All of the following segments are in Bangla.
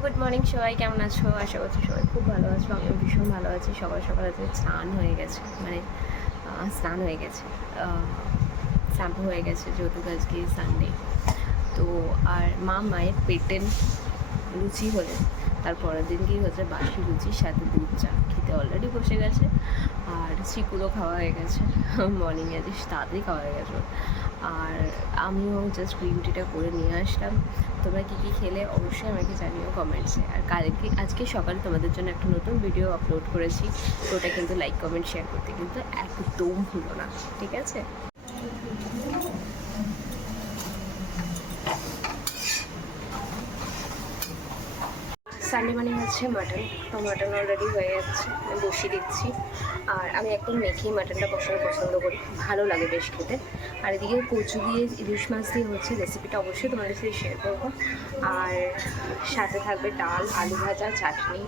গুড মর্নিং সবাই, কেমন আছো? আশা করছি সবাই খুব ভালো আছো। আমিও ভীষণ ভালো আছি। সকাল সকাল আজকে স্নান হয়ে গেছে, স্নান হয়ে গেছে, শ্যাম্পু হয়ে গেছে, যেহেতু আজকে সানডে। তো আর মায়ের পেটের লুচি হলে তার পরের দিন কি হচ্ছে, বাসি লুচির সাথে দুধ চা খেতে অলরেডি বসে গেছে। আর চিকুরও খাওয়া হয়ে গেছে, মর্নিংয়ে আজ তাড়াতাড়ি খাওয়া হয়ে গেছে। আর আমিও জাস্ট গ্রিন টিটা করে নিয়ে আসলাম। তোমরা কী কী খেলে অবশ্যই আমাকে জানিও কমেন্টসে। আর আজকে সকালে তোমাদের জন্য একটা নতুন ভিডিও আপলোড করেছি, তো ওটা কিন্তু লাইক কমেন্ট শেয়ার করতে কিন্তু একদম ভুলো না, ঠিক আছে? সানডে মানে হচ্ছে মাটন। তো মাটন অলরেডি হয়ে যাচ্ছে, আমি বসিয়ে দিচ্ছি। আর আমি একদম মেখেই মাটনটা বসানো পছন্দ করি, ভালো লাগে বেশ খেতে। আর এদিকে কচু দিয়ে ইলিশ মাছ দিয়ে হচ্ছে, রেসিপিটা অবশ্যই তোমাদের সাথে শেয়ার করবো। আর সাথে থাকবে ডাল, আলু ভাজা, চাটনি,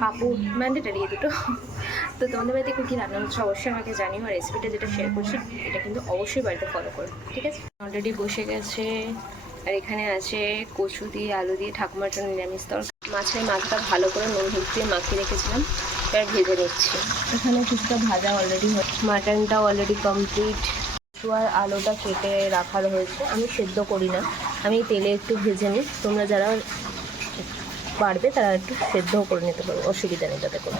পাঁপড়, ম্যান্ডেটারি দুটো। তো তোমাদের বাড়িতে কী রান্না হচ্ছে অবশ্যই আমাকে জানিও। আর রেসিপিটা যেটা শেয়ার করছি এটা কিন্তু অবশ্যই বাড়িতে ফলো করো, ঠিক আছে? অলরেডি বসে গেছে। আর এখানে আছে কচু দিয়ে আলু দিয়ে ঠাকুমার জন্য নিরামিষ তরকারি। মাছের মাথাটা ভালো করে নুন হলুদ দিয়ে মাখিয়ে রেখেছিলাম, এবার ভেজে নিচ্ছি। এখানে কিছুটা ভাজা অলরেডি হয়েছে, মাটনটা অলরেডি কমপ্লিট। কচু আর আলুটা কেটে রাখা হয়েছে, আমি সেদ্ধ করি না, আমি তেলে একটু ভেজে নিই। তোমরা যারা পারবে তারা একটু সেদ্ধও করে নিতে পারো, অসুবিধা নেই তাতে করে।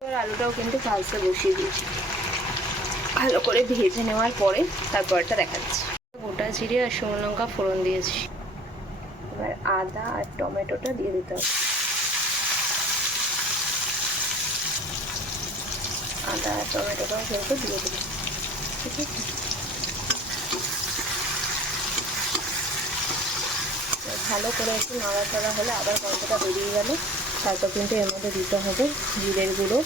এবার আলুটাও কিন্তু ভাজতে বসিয়ে দিয়েছি, ভালো করে ভেজে নেওয়ার পরে তারপরটা দেখাচ্ছি। গোটা জিরে আর শুকনো লঙ্কা ফোড়ন দিয়েছি, এবার আদা আর টমেটোটা দিয়ে দিতে হবে। আদা আর টমেটোটাও কিন্তু দিয়ে দিতে, ঠিক আছে? ভালো করে একটু নাড়াচাড়া হলে, আবার গন্ধটা বেরিয়ে গেলে তারপর কিন্তু এর মধ্যে দিতে হবে জিরের গুঁড়ো,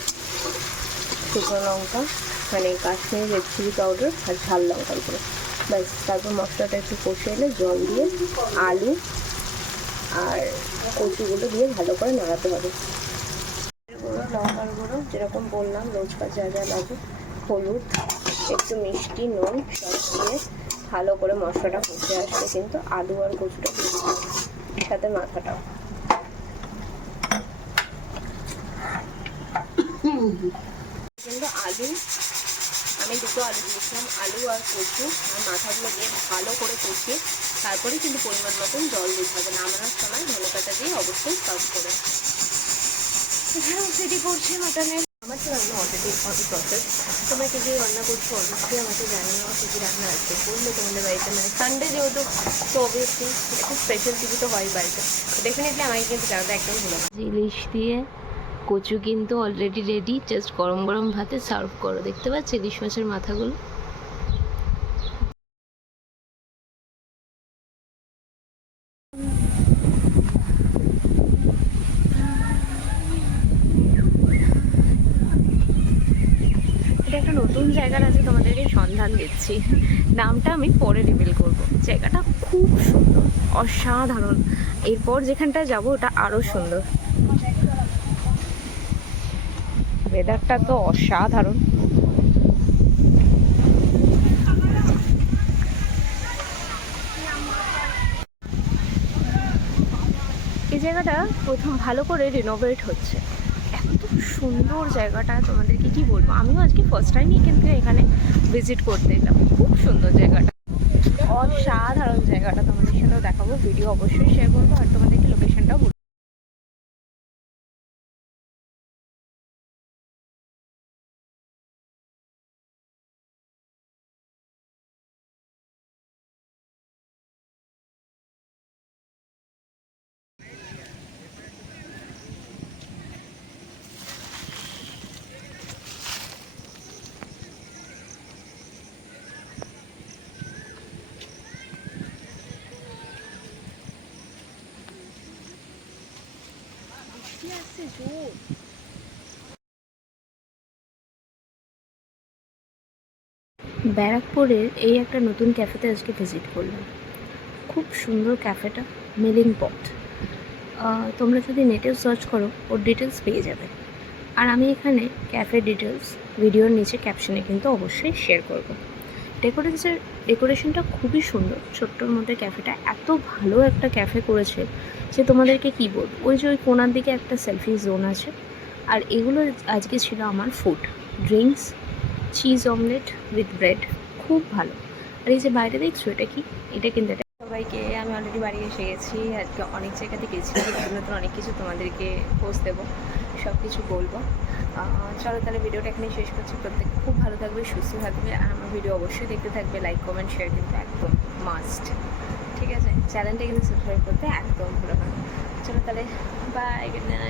শুকনো লঙ্কা মানে কাশ্মীরি রেড চিলি পাউডার আর ঝাল লঙ্কার গুঁড়ো, ব্যাস। তারপর মশলাটা একটু কষে এলে জল দিয়ে আলু আর কচুগুলো দিয়ে ভালো করে নাড়াতে হবে। গুঁড়ো, লঙ্কার গুঁড়ো যেরকম বললাম, রোজকার যা যা লাগে, হলুদ, একটু মিষ্টি, নুন সব দিয়ে ভালো করে মশলাটা কষে আসলে কিন্তু আলু আর কচুটা দিয়ে সাথে মাথাটাও। কিন্তু আলু, আমি দুটো আলু দিয়েছিলাম, আলু আর কচু আর মাথাগুলো দিয়ে ভালো করে কষিয়ে তারপরে কিন্তু পরিমাণ মতন জল দিতে হবে। নামানোর সময় ধনেপাতা দিয়ে অবশ্যই সার্ভ করে। এখানেও সেটি করছে মাটনের। আমার তো রান্না অলরেডি প্রসেস। তোমরা কী কী রান্না করছো অবশ্যই আমাকে জানিও। কী কী রান্না আসবে করলে তোমাদের বাড়িতে, সানডে যেহেতু, তো অবভিয়াসলি একটু স্পেশাল কিছু তো হয় বাড়িতে। ডেফিনেটলি আমাকে কিন্তু জানাতে একদম ভুলো না। ইলিশ দিয়ে কচু কিন্তু অলরেডি রেডি, জাস্ট গরম গরম ভাতে সার্ভ করো। দেখতে পাচ্ছি ইলিশ মাছের মাথাগুলো। এটা একটা নতুন জায়গার আছে, তোমাদেরকে সন্ধান দিচ্ছি, নামটা আমি পরে রিভিল করব। জায়গাটা খুব সুন্দর, অসাধারণ। এরপর যেখানটা যাব ওটা আরও সুন্দর। ওয়েদারটা তো অসাধারণ। এই জায়গাটা প্রথম ভালো করে রিনোভেট হচ্ছে, এত সুন্দর জায়গাটা, তোমাদেরকে কি বলবো। আমিও আজকে ফার্স্ট টাইমই কিন্তু এখানে ভিজিট করতে এলাম। খুব সুন্দর জায়গাটা, অসাধারণ জায়গাটা। তোমাদের সাথেও দেখাবো, ভিডিও অবশ্যই শেয়ার করবো, আর তোমাদেরকে লোকেশনটাও বলবো। ব্যারাকপুরের এই একটা নতুন ক্যাফেতে আজকে ভিজিট করলাম। খুব সুন্দর ক্যাফেটা, মেলিং পট। তোমরা যদি নেটেও সার্চ করো ওর ডিটেলস পেয়ে যাবে। আর আমি এখানে ক্যাফে ডিটেলস ভিডিওর নিচে ক্যাপশনে কিন্তু অবশ্যই শেয়ার করব। ডেকোরেশনটা খুবই সুন্দর। ছোট্টর মধ্যে ক্যাফেটা এত ভালো একটা ক্যাফে করেছে যে তোমাদেরকে কী বলবো। ওই যে ওই কোণার দিকে একটা সেলফি জোন আছে। আর এগুলো আজকে ছিল আমার food, drinks, cheese omelette with bread, খুব ভালো। আর এই যে বাইরে দেখছো এটা কি, এটা কিন্তু এটা সবাইকে আমি অলরেডি বাড়ি এসে গেছি। আজকে অনেক জায়গাতে গেছি, নতুন অনেক কিছু তোমাদেরকে পোস্ট দেবো, সব কিছু বলবো। চলো তাহলে ভিডিওটা এখানেই শেষ করছি। প্রত্যেকে খুব ভালো থাকবে, সুস্থ থাকবে, আর আমার ভিডিও অবশ্যই দেখতে থাকবে। লাইক কমেন্ট শেয়ার কিন্তু একদম মাস্ট, ঠিক আছে? চ্যানেলটা কিন্তু সাবস্ক্রাইব করতে একদম ভুলো না। চলো তাহলে বাই, গুড নাইট।